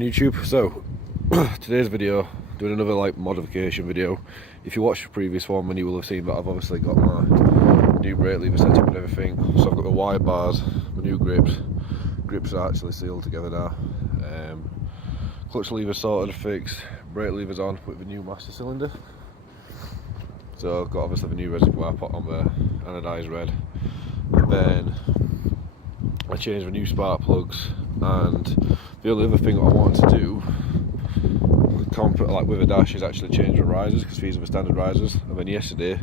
YouTube. So today's video, doing another like modification video. If you watched the previous one, then you will have seen that I've obviously got my new brake lever set up and everything. So I've got the wide bars, my new grips are actually sealed together now. Clutch lever sorted, fixed, brake levers on with the new master cylinder. So I've got obviously the new reservoir pot on there, anodised red. And then I changed the new spark plugs, and the only other thing that I wanted to do, like with a dash, is actually change the risers, because these are the standard risers. And then yesterday,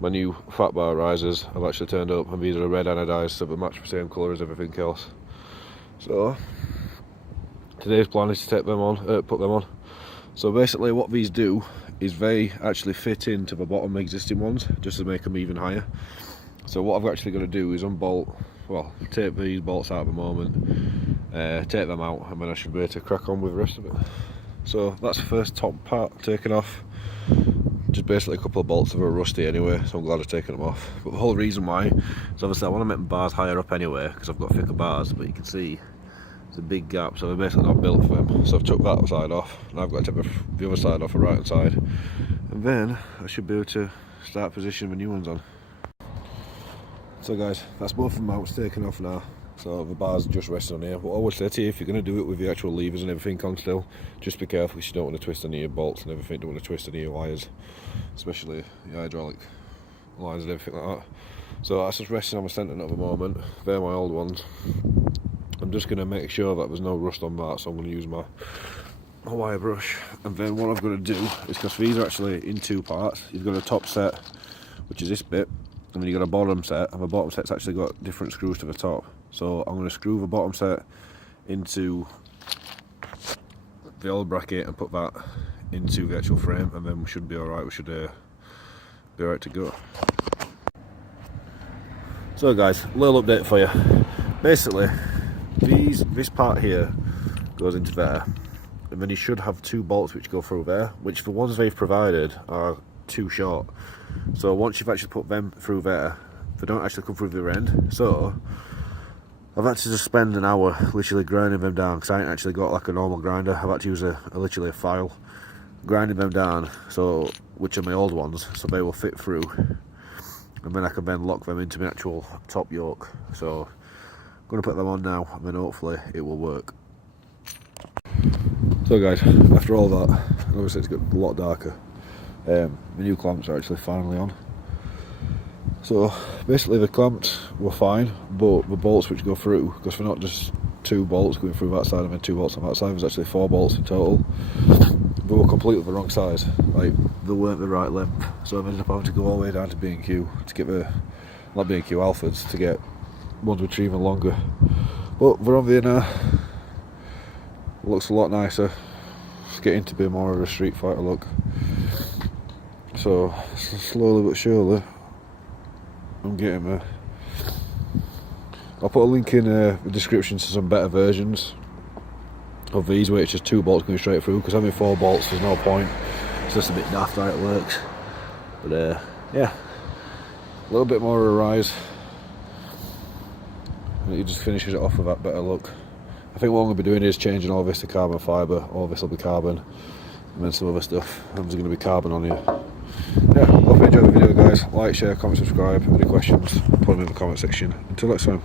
my new fat bar risers have actually turned up, and these are red anodised, so they match the same colour as everything else. So today's plan is to take them on, put them on. So basically what these do is they actually fit into the bottom existing ones, just to make them even higher. So what I've actually got to do is unbolt, well, take these bolts out at the moment, take them out, and then I should be able to crack on with the rest of it. So that's the first top part taken off. Just basically a couple of bolts that are rusty anyway, so I'm glad I've taken them off. But the whole reason why is obviously I want to make the bars higher up anyway, because I've got thicker bars, but you can see there's a big gap, so they're basically not built for them. So I've took that side off, and I've got to take the other side off, the right hand side, and then I should be able to start positioning the new ones on. So guys, that's both the mounts taken off now, so the bars just resting on here. What I would say to you, if you're going to do it with the actual levers and everything on still, just be careful, because you don't want to twist any of your bolts and everything, don't want to twist any of your wires, especially the hydraulic lines and everything like that. So that's just resting on the centre at the moment. They're my old ones. I'm just going to make sure that there's no rust on that, so I'm going to use my wire brush. And then what I've got to do is, because these are actually in two parts, you've got a top set, which is this bit, and then you've got a bottom set, and the bottom set's actually got different screws to the top. So I'm going to screw the bottom set into the old bracket and put that into the actual frame, and then we should be alright, we should be alright to go. So guys, a little update for you. Basically, this part here goes into there, and then you should have two bolts which go through there, which the ones they've provided are too short. So once you've actually put them through there, they don't actually come through the end. So I've had to just spend an hour literally grinding them down, because I ain't actually got like a normal grinder. I've had to use literally a file, grinding them down, so which are my old ones, so they will fit through, and then I can then lock them into my actual top yoke. So I'm going to put them on now, and then hopefully it will work. So guys, after all that, obviously it's got a lot darker. The new clamps are actually finally on. So basically the clamps were fine, but the bolts which go through, because they're not just two bolts going through that side and then two bolts on that side, there's actually four bolts in total. They were completely the wrong size, like they weren't the right length. So I ended up having to go all the way down to B&Q to get the, not B&Q, Alfred's, to get ones which are even longer. But they're on there now. Looks a lot nicer. It's getting to be more of a street fighter look. So slowly but surely I'm getting there. I'll put a link in the description to some better versions of these where it's just two bolts going straight through, because having four bolts there's no point. It's just a bit daft how it works. But yeah, a little bit more of a rise, and it just finishes it off with that better look. I think what I'm going to be doing is changing all this to carbon fibre, all this will be carbon, and then some other stuff, and there's going to be carbon on here. Yeah, hope you enjoyed the video guys. Like, share, comment, subscribe. Any questions, put them in the comment section. Until next time.